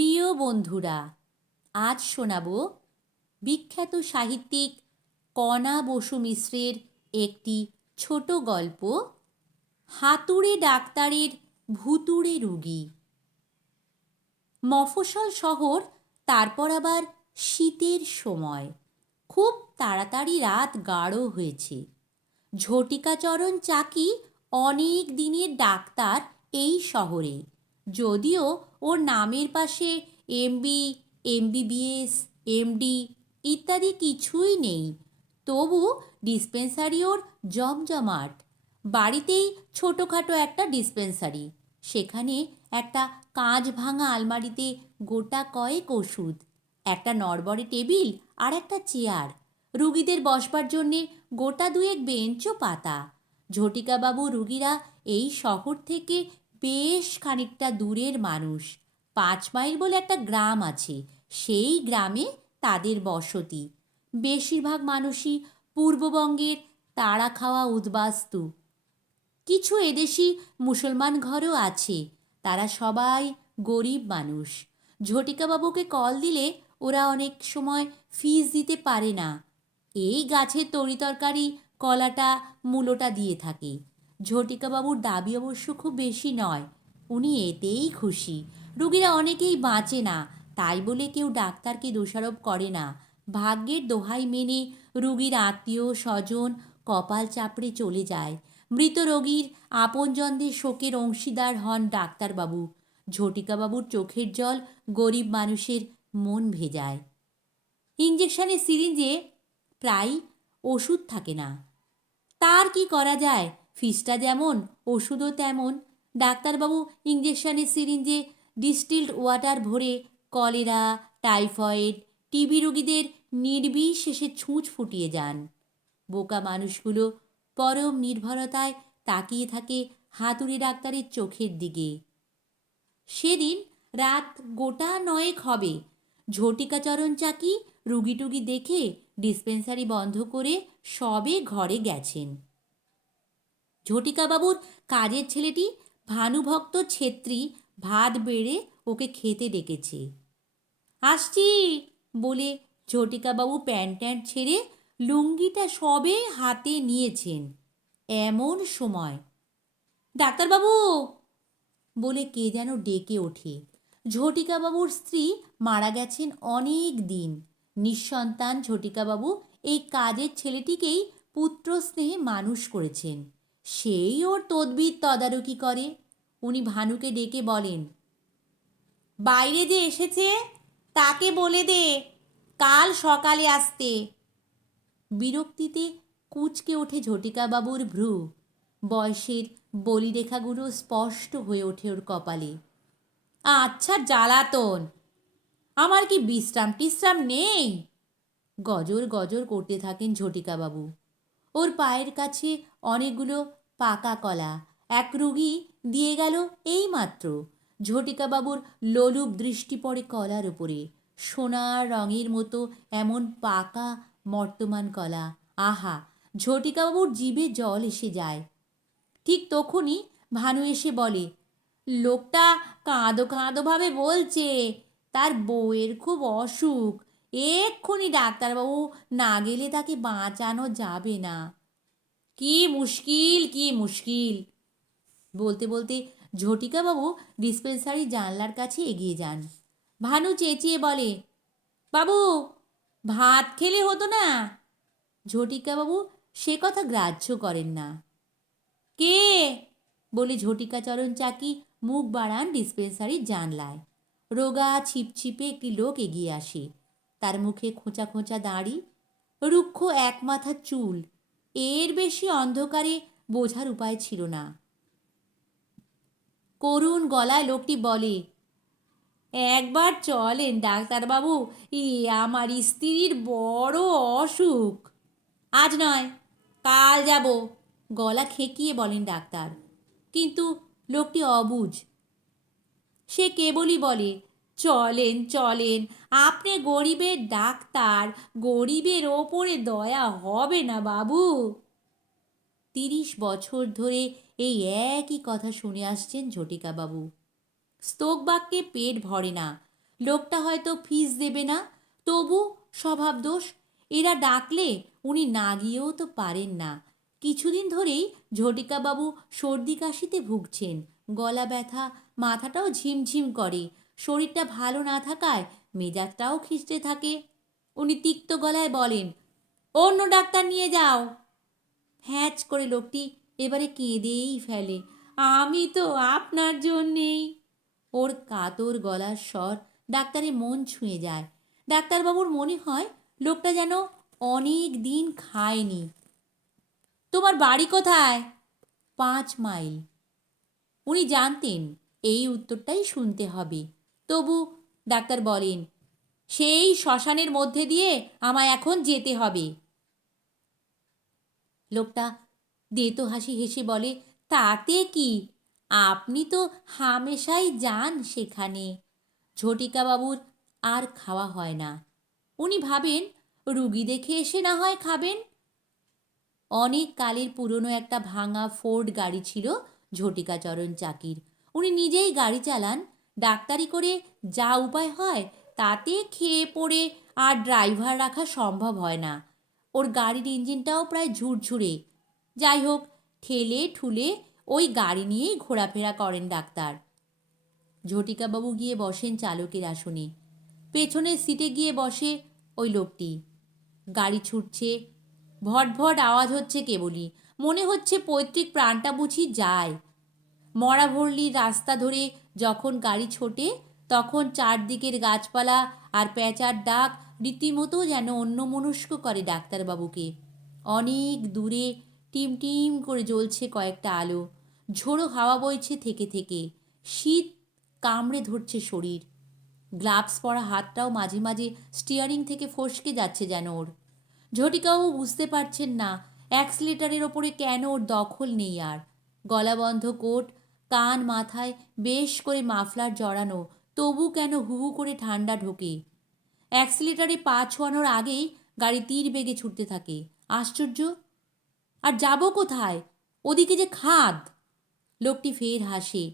প্রিয় বন্ধুরা, আজ শোনাব বিখ্যাত সাহিত্যিক কণা বসু মিশ্রের একটি ছোট গল্প, হাতুড়ে ডাক্তারের ভুতুড়ে রুগী। মফস্বল শহর, তারপর আবার শীতের সময়। খুব তাড়াতাড়ি রাত গাঢ় হয়েছে। ঝটিকাচরণ চাকি অনেক দিনের ডাক্তার এই শহরে, যদিও ওর নামের পাশে এমবি, এমবিবিএস, এমডি ইত্যাদি কিছুই নেই। তবু ডিসপেন্সারি ওর জমজমাট। বাড়িতেই ছোটোখাটো একটা ডিসপেন্সারি, সেখানে একটা কাঁচ ভাঙা আলমারিতে গোটা কয়েক ওষুধ, একটা নড়বড়ে টেবিল আর একটা চেয়ার, রুগীদের বসবার জন্যে গোটা দুয়েক বেঞ্চও পাতা। ঝটিকাবাবু রুগীরা এই শহর থেকে বেশ খানিকটা দূরের মানুষ। 5 মাইল বলে একটা গ্রাম আছে, সেই গ্রামে তাদের বসতি। বেশিরভাগ মানুষই পূর্ববঙ্গের তাড়া খাওয়া উদ্বাস্তু। কিছু এদেশি মুসলমান ঘরও আছে, তারা সবাই গরিব মানুষ। ঝটিকাবাবুকে কল দিলে ওরা অনেক সময় ফিস দিতে পারে না। এই গাছের তরিতরকারি, কলাটা, মূলোটা দিয়ে থাকে। ঝটিকাবাবুর দাবি অবশ্য খুব বেশি নয়, উনি এতেই খুশি। রুগীরা অনেকেই বাঁচে না, তাই বলে কেউ ডাক্তারকে দোষারোপ করে না। ভাগ্যের দোহাই মেনে রুগীর আত্মীয় স্বজন কপাল চাপড়ে চলে যায়। মৃত রোগীর আপনজনদের শোকের অংশীদার হন ডাক্তারবাবু। ঝটিকাবাবুর চোখের জল গরিব মানুষের মন ভেজায়। ইঞ্জেকশনের সিরিঞ্জে প্রায় ওষুধ থাকে না, তার কি করা যায়? ফিসটা যেমন, ওষুধও তেমন। ডাক্তারবাবু ইঞ্জেকশনের সিরিঞ্জে ডিস্টিল্ড ওয়াটার ভরে কলেরা, টাইফয়েড, টিবি রোগীদের নির্বিশেষে ছুঁচ ফুটিয়ে যান। বোকা মানুষগুলো পরম নির্ভরতায় তাকিয়ে থাকে হাতুড়ে ডাক্তারের চোখের দিকে। সেদিন রাত গোটা 9 হবে। ঝটিকাচরণ চাকি রুগী টুগি দেখে ডিসপেন্সারি বন্ধ করে সবে ঘরে গেছেন। ঝটিকাবাবুর কাজের ছেলেটি ভানুভক্ত ছেত্রী ভাত বেড়ে ওকে খেতে ডেকেছে। আসছি বলে ঝটিকাবাবু প্যান্ট ট্যান্ট ছেড়ে লুঙ্গিটা সবে হাতে নিয়েছেন। এমন সময় ডাক্তারবাবু বলে কে যেন ডেকে ওঠে। ঝটিকাবাবুর স্ত্রী মারা গেছেন অনেক দিন। নিঃসন্তান ঝটিকাবাবু এই কাজের ছেলেটিকেই পুত্র স্নেহে মানুষ করেছেন। সেই ওর তদবির তদারকি করে। উনি ভানুকে ডেকে বলেন, বাইরে যে এসেছে তাকে বলে দে কাল সকালে আসতে। বিরক্তিতে কুঁচকে ওঠে ঝটিকাবাবুর ভ্রু। বয়সের বলিরেখাগুলো স্পষ্ট হয়ে ওঠে ওর কপালে। আচ্ছা জ্বালাতন, আমার কি বিশ্রাম টিশ্রাম নেই? গজর গজর করতে থাকেন ঝটিকাবাবু। ওর পায়ের কাছে অনেকগুলো পাকা কলা এক রুগী দিয়ে গেল এই মাত্র। ঝটিকাবাবুর লোলুপ দৃষ্টি পড়ে কলার উপরে। সোনার রঙের মতো এমন পাকা মর্তমান কলা, আহা! ঝটিকাবাবুর জিভে জল এসে যায়। ঠিক তখনই ভানু এসে বলে, লোকটা কাঁদো কাঁদো ভাবে বলছে তার বউয়ের খুব অসুখ, এক্ষুনি ডাক্তারবাবু না গেলে তাকে বাঁচানো যাবে না। কি মুশকিল, কি মুশকিল! বলতে বলতে ঝটিকাবাবু ডিসপেন্সারি জানলার কাছে এগিয়ে যান। ভানু চেঁচিয়ে বলে, বাবু ভাত খেলে হতো না? ঝটিকাবাবু সে কথা গ্রাহ্য করেন না। কে বলে ঝটিকাচরণ চাকি মুখ বাড়ান ডিসপেন্সারির জানলায়। রোগা ছিপছিপে একটি লোক এগিয়ে আসে। তার মুখে খোঁচা খোঁচা দাড়ি, রুক্ষ এক মাথা চুল। এর বেশি অন্ধকারে বোঝার উপায় ছিল না। করুণ গলায় লোকটি বলে, একবার চলেন ডাক্তারবাবু, আমার স্ত্রীর বড় অসুখ। আজ নয়, কাল যাব, গলা খেকিয়ে বলেন ডাক্তার। কিন্তু লোকটি অবুঝ। সে কেবলই বলে, চলেন চলেন, আপনি গরিবের ডাক্তার, গরিবের ওপরে দয়া হবে না বাবু। 30 বছর ধরে এই একই কথা শুনে আসছেন ঝটিকাবাবু। স্তোক বাক্যে পেট ভরে না। লোকটা হয়তো ফিস দেবে না, তবু স্বভাব দোষ। এরা ডাকলে উনি না গিয়েও তো পারেন না। কিছুদিন ধরেই ঝটিকাবাবু সর্দি কাশিতে ভুগছেন, গলা ব্যথা, মাথাটাও ঝিমঝিম করে। শরীরটা ভালো না থাকায় মেজাজটাও খিস্টে থাকে। উনি তিক্ত গলায় বলেন, অন্য ডাক্তার নিয়ে যাও। হ্যাঁচ করে লোকটি এবারে কেঁদেই ফেলে, আমি তো আপনার জন্যেই। ওর কাতর গলার স্বর ডাক্তারের মন ছুঁয়ে যায়। ডাক্তারবাবুর মনে হয় লোকটা যেন অনেক দিন খায়নি। তোমার বাড়ি কোথায়? 5 মাইল। উনি জানতেন এই উত্তরটাই শুনতে হবে, তবু ডাক্তার বলেন, সেই শ্মশানের মধ্যে দিয়ে আমায় এখন যেতে হবে। লোকটা দেতো হাসি হেসে বলে, তাতে কি, আপনি তো হামেশাই যান সেখানে। ঝটিকাবাবুর আর খাওয়া হয় না। উনি ভাবেন রুগী দেখে এসে না হয় খাবেন। অনেক কালের পুরনো একটা ভাঙা ফোর্ড গাড়ি ছিল ঝটিকাচরণ চাকির। উনি নিজেই গাড়ি চালান। ডাক্তারি করে যা উপায় হয় তাতে খেয়ে পড়ে আর ড্রাইভার রাখা সম্ভব হয় না। ওর গাড়ির ইঞ্জিনটাও প্রায় ঝুরঝুরে। যাই হোক, ঠেলে ঠুলে ওই গাড়ি নিয়েই ঘোরাফেরা করেন ডাক্তার। ঝটিকাবাবু গিয়ে বসেন চালকের আসনে। পেছনের সিটে গিয়ে বসে ওই লোকটি। গাড়ি ছুটছে, ভটভট আওয়াজ হচ্ছে কেবলই। মনে হচ্ছে পৈতৃক প্রাণটা বুঝি যায়। মরাভল্লির রাস্তা ধরে যখন গাড়ি ছোটে, তখন চারদিকের গাছপালা আর প্যাঁচার ডাক রীতিমতো যেন অন্যমনস্ক করে ডাক্তারবাবুকে। অনেক দূরে টিম টিম করে জ্বলছে কয়েকটা আলো। ঝোড়ো হাওয়া বইছে থেকে থেকে। শীত কামড়ে ধরছে শরীর। গ্লাভস পরা হাতটাও মাঝে মাঝে স্টিয়ারিং থেকে ফসকে যাচ্ছে যেন ওর। ঝটিকাও বুঝতে পারছেন না অ্যাক্সিলেটারের ওপরে কেন ওর দখল নেই আর। গলাবন্ধ কোট, কান মাথায় বেশ করে মাফলার জড়ানো, তবু কেন হু হু করে ঠান্ডা ঢোকে। অ্যাক্সিলেটারে পা ছোঁয়ানোর আগেই গাড়ি তীর বেগে ছুটতে থাকে। আশ্চর্য! আর যাব কোথায়? ওদিকে যে খাদ। লোকটি ফের হাসে,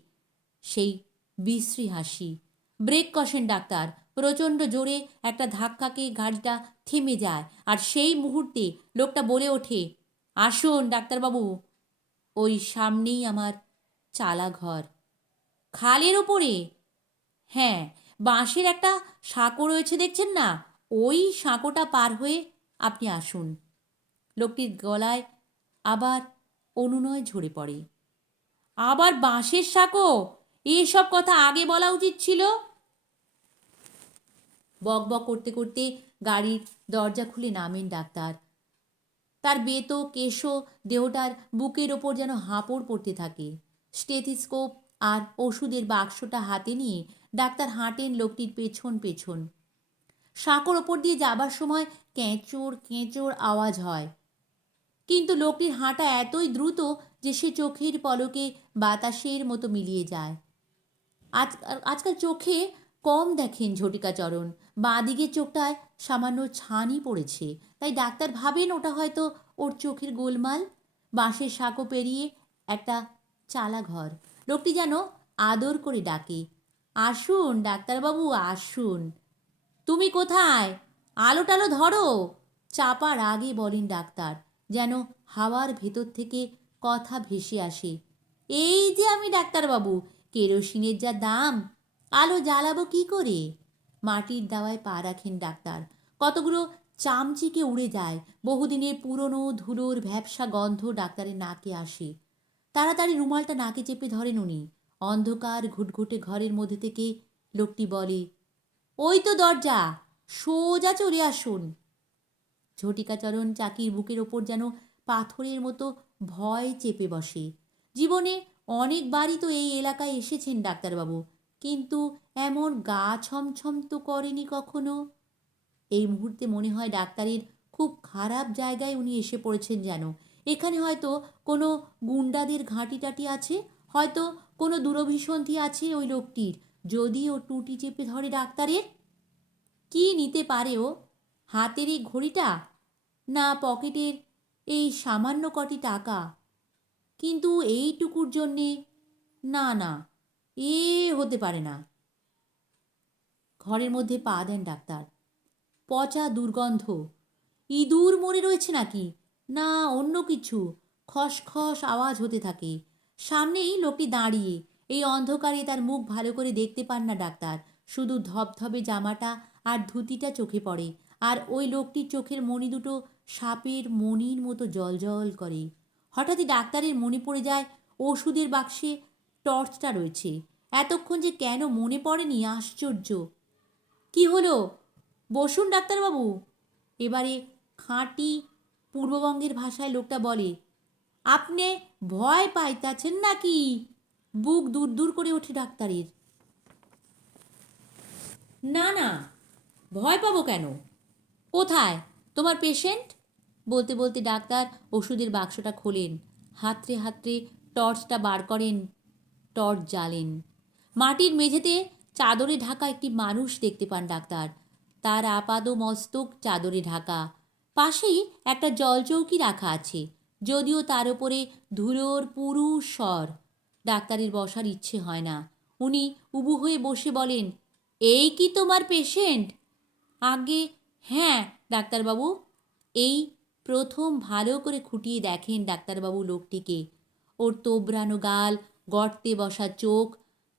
সেই বিশ্রী হাসি। ব্রেক কষেন ডাক্তার। প্রচণ্ড জোরে একটা ধাক্কাকে গাড়িটা থেমে যায়, আর সেই মুহূর্তে লোকটা বলে ওঠে, আসুন ডাক্তারবাবু, ওই সামনেই আমার চালা ঘর। খালের ওপরে? হ্যাঁ, বাঁশের একটা সাঁকো রয়েছে দেখছেন না, ওই সাঁকোটা পার হয়ে আপনি আসুন। লোকটির গলায় আবার অনুনয় ঝরে পড়ে। আবার বাঁশের সাঁকো? এসব কথা আগে বলা উচিত ছিল। বক বক করতে করতে গাড়ির দরজা খুলে নামেন ডাক্তার। তার বেতো কেশো দেহটার বুকের ওপর যেন হাঁপড় পড়তে থাকে। স্টেথিস্কোপ আর ওষুধের বাক্সটা হাতে নিয়ে ডাক্তার হাঁটেন লোকটির পেছন পেছন। সাঁকোর ওপর দিয়ে যাবার সময় কেঁচোর কেঁচোর আওয়াজ হয়, কিন্তু লোকটির হাঁটা এতই দ্রুত যে সে চোখের পলকে বাতাসের মতো মিলিয়ে যায়। আজকাল চোখে কম দেখেন ঝটিকাচরণ। বাঁ দিকের চোখটায় সামান্য ছানি পড়েছে, তাই ডাক্তার ভাবেন ওটা হয়তো ওর চোখের গোলমাল। বাঁশের সাঁকো পেরিয়ে একটা চালা ঘর। লোকটি যেন আদর করে ডাকে, আসুন ডাক্তারবাবু আসুন। তুমি কোথায়? আলো টালো ধরো। চাপার আগে বলেন ডাক্তার, যেন হাওয়ার ভেতর থেকে কথা ভেসে আসে। এই যে আমি ডাক্তারবাবু, কেরোসিনের যা দাম, আলো জ্বালাবো কি করে? মাটির দাওয়ায় পা রাখেন ডাক্তার। কতগুলো চামচিকে উড়ে যায়। বহুদিনের পুরনো ধুলোর ভ্যাপসা গন্ধ ডাক্তারের নাকে আসে। তাড়াতাড়ি রুমালটা নাকে চেপে ধরেন উনি। অন্ধকার ঘুটঘুটে ঘরের মধ্যে থেকে লোকটি বলে, ওই তো দরজা, সোজা চলে আসুন। ঝটিকাচরণ চাকির বুকের ওপর যেন পাথরের মতো ভয় চেপে বসে। জীবনে অনেকবারই তো এই এলাকায় এসেছেন ডাক্তারবাবু, কিন্তু এমন গা ছমছম তো করেনি কখনো। এই মুহূর্তে মনে হয় ডাক্তারের খুব খারাপ জায়গায় উনি এসে পড়েছেন যেন। এখানে হয়তো কোনো গুন্ডাদের ঘাঁটি টাটি আছে, হয়তো কোনো দুরভিসন্ধি আছে ওই লোকটির। যদি ও টুটি চেপে ধরে ডাক্তারের, কি নিতে পারে ও? হাতের এই ঘড়িটা, না পকেটের এই সামান্য কটি টাকা? কিন্তু এইটুকুর জন্যে, না না, এ হতে পারে না। ঘরের মধ্যে পা দেন ডাক্তার। পচা দুর্গন্ধ। ইঁদুর মরে রয়েছে নাকি না অন্য কিছু? খসখস আওয়াজ হতে থাকে। সামনেই লোকটি দাঁড়িয়ে। এই অন্ধকারে তার মুখ ভালো করে দেখতে পান না ডাক্তার। শুধু ধবধবে জামাটা আর ধুতিটা চোখে পড়ে। আর ওই লোকটির চোখের মণি দুটো সাপের মণির মতো জলজল করে। হঠাৎই ডাক্তারের মনে পড়ে যায় ওষুধের বাক্সে টর্চটা রয়েছে। এতক্ষণ যে কেন মনে পড়েনি আশ্চর্য। কি হলো? বসুন ডাক্তারবাবু। এবারে খাঁটি পূর্ববঙ্গের ভাষায় লোকটা বলে, আপনি ভয় পাইতাছেন নাকি? বুক দূর দূর করে ওঠে ডাক্তারের। না না, ভয় পাবো কেন? কোথায় তোমার পেশেন্ট? বলতে বলতে ডাক্তার ওষুধের বাক্সটা খোলেন। হাতড়ে হাতড়ে টর্চটা বার করেন। টর্চ জ্বালেন। মাটির মেঝেতে চাদরে ঢাকা একটি মানুষ দেখতে পান ডাক্তার। তার আপাদ মস্তক চাদরে ঢাকা। পাশেই একটা জলচৌকি রাখা আছে, যদিও তার উপরে ধুলোর পুরু স্বর। ডাক্তারের বসার ইচ্ছে হয় না। উনি উবু হয়ে বসে বলেন, এই কি তোমার পেশেন্ট? আগে হ্যাঁ ডাক্তারবাবু। এই প্রথম ভালো করে খুঁটিয়ে দেখেন ডাক্তারবাবু লোকটিকে। ওর তোবড়ানো গাল, গর্তে বসা চোখ,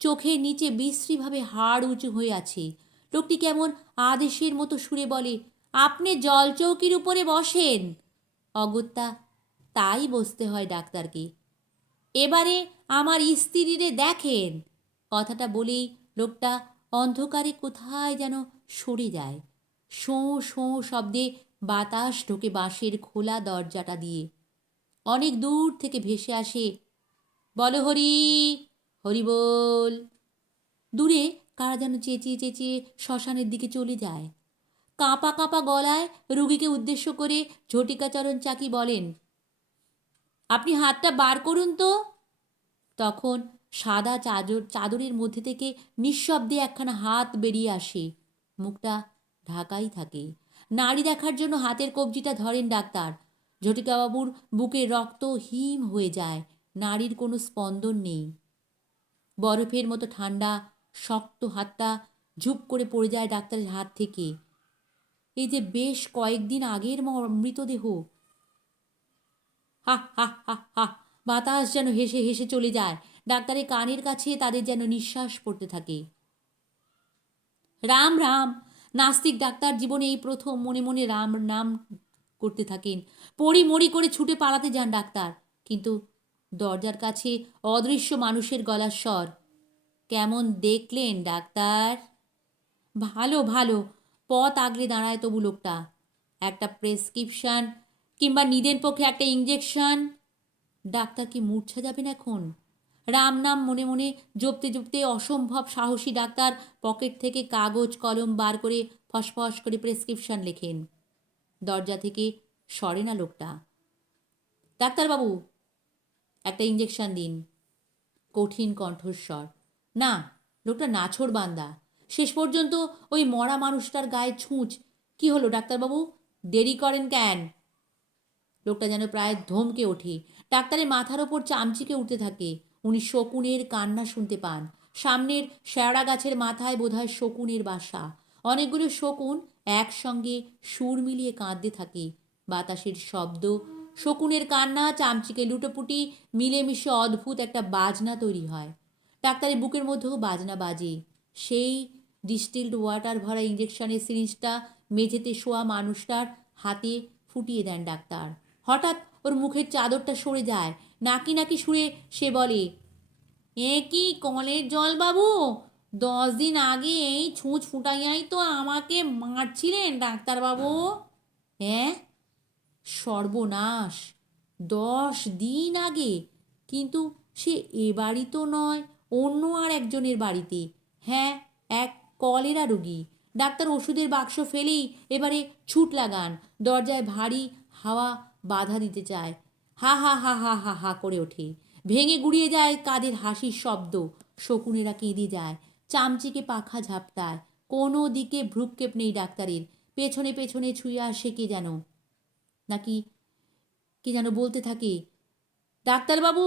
চোখের নিচে বিশ্রীভাবে হাড় উঁচু হয়ে আছে। লোকটি কেমন আদেশের মতো সুরে বলে, আপনি জলচৌকির উপরে বসেন। অগত্যা তাই বসতে হয় ডাক্তারকে। এবারে আমার স্ত্রীরে দেখেন। কথাটা বলেই লোকটা অন্ধকারে কোথায় যেন সরে যায়। শোঁ শোঁ শব্দে বাতাস ঢোকে বাঁশের খোলা দরজাটা দিয়ে। অনেক দূর থেকে ভেসে আসে, বলো হরি, হরি বল। দূরে কারা যেন চেঁচিয়ে চেঁচিয়ে শ্মশানের দিকে চলে যায়। কাঁপা কাঁপা গলায় রুগীকে উদ্দেশ্য করে ঝটিকাচরণ চাকি বলেন, আপনি হাতটা বার করুন তো। তখন সাদা চাদরের মধ্যে থেকে নিঃশব্দে একখানা হাত বেরিয়ে আসে। মুখটা ঢাকাই থাকে। নাড়ি দেখার জন্য হাতের কবজিটা ধরেন ডাক্তার। ঝটিকাবাবুর বুকে রক্ত হিম হয়ে যায়। নাড়ির কোনো স্পন্দন নেই। বরফের মতো ঠান্ডা শক্ত হাতটা ঝুপ করে পড়ে যায় ডাক্তারের হাত থেকে। এই যে বেশ কয়েকদিন আগের মৃতদেহ। হা হা হা হা। বাতাস যেন হেসে হেসে চলে যায়। ডাক্তারের কানের কাছে তাদের যেন নিঃশ্বাস পড়তে থাকে। রাম রাম। নাস্তিক ডাক্তার জীবনে এই প্রথম মনে মনে রাম নাম করতে থাকেন। পড়ি মরি করে ছুটে পালাতে যান ডাক্তার। কিন্তু দরজার কাছে অদৃশ্য মানুষের গলার স্বর, কেমন দেখলেন ডাক্তার? ভালো ভালো। পথ আগলে দাঁড়ায় তবু লোকটা। একটা প্রেসক্রিপশন কিংবা নিদেন পক্ষে একটা ইঞ্জেকশন। ডাক্তার কি মূর্ছা যাবেন এখন? রাম নাম মনে মনে জপতে জপতে অসম্ভব সাহসী ডাক্তার পকেট থেকে কাগজ কলম বার করে ফসফস করে প্রেসক্রিপশন লেখেন। দরজা থেকে সরে না লোকটা। ডাক্তারবাবু, একটা ইঞ্জেকশন দিন। কঠিন কণ্ঠস্বর। না, লোকটা নাছোড় বান্দা। শেষ পর্যন্ত ওই মরা মানুষটার গায়ে ছুঁচ। কি হলো ডাক্তারবাবু, দেরি করেন কেন? লোকটা যেন প্রায় ধমকে ওঠে। ডাক্তারের মাথার ওপর চামচিকে উঠতে থাকে। উনি শকুনের কান্না শুনতে পান। সামনের শেওড়া গাছের মাথায় বোধহয় শকুনের বাসা। অনেকগুলো শকুন একসঙ্গে সুর মিলিয়ে কাঁদতে থাকে। বাতাসের শব্দ, শকুনের কান্না, চামচিকে লুটোপুটি মিলেমিশে অদ্ভুত একটা বাজনা তৈরি হয়। ডাক্তারের বুকের মধ্যেও বাজনা বাজে। সেই ডিস্টিল্ড ওয়াটার ভরা ইঞ্জেকশনের সিরিঞ্জটা মেঝেতে শোয়া মানুষটার হাতে ফুটিয়ে দেন ডাক্তার। হঠাৎ ওর মুখের চাদরটা সরে যায়। নাকি নাকি সুরে সে বলে, এ কি কলের জল বাবু? 10 দিন আগে এই ছুঁচ ফুটাইয়াই তো আমাকে মারছিলেন ডাক্তারবাবু। হ্যাঁ, সর্বনাশ! 10 দিন আগে? কিন্তু সে এ বাড়ি তো নয়, অন্য আর একজনের বাড়িতে। হ্যাঁ, এক কলেরা রোগী। ডাক্তার ওষুধের বাক্স ফেলেই এবারে ছুট লাগান। দরজায় ভারী হাওয়া বাধা দিতে চায়। হা হা হা হা হা হা করে ওঠে। ভেঙে গুড়িয়ে যায় কাদের হাসির শব্দ। শকুনেরা কেঁদে যায়। চামচিকে পাখা ঝাপটায়। কোনো দিকে ভ্রুক্ষেপ নেই ডাক্তারের। পেছনে পেছনে ছুঁয়ে আসে কে যেন। নাকি কে যেন বলতে থাকে, ডাক্তারবাবু,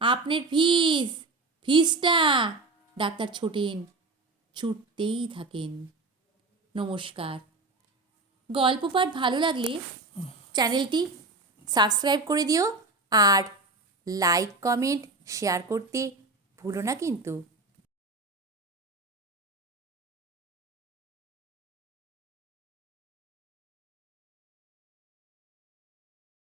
আপনার ফিসটা। ডাক্তার ছোটেন। ছুটতেই থাকেন। নমস্কার। গল্প পাঠ ভালো লাগলে চ্যানেলটি সাবস্ক্রাইব করে দিও আর লাইক কমেন্ট শেয়ার করতে ভুলো না কিন্তু।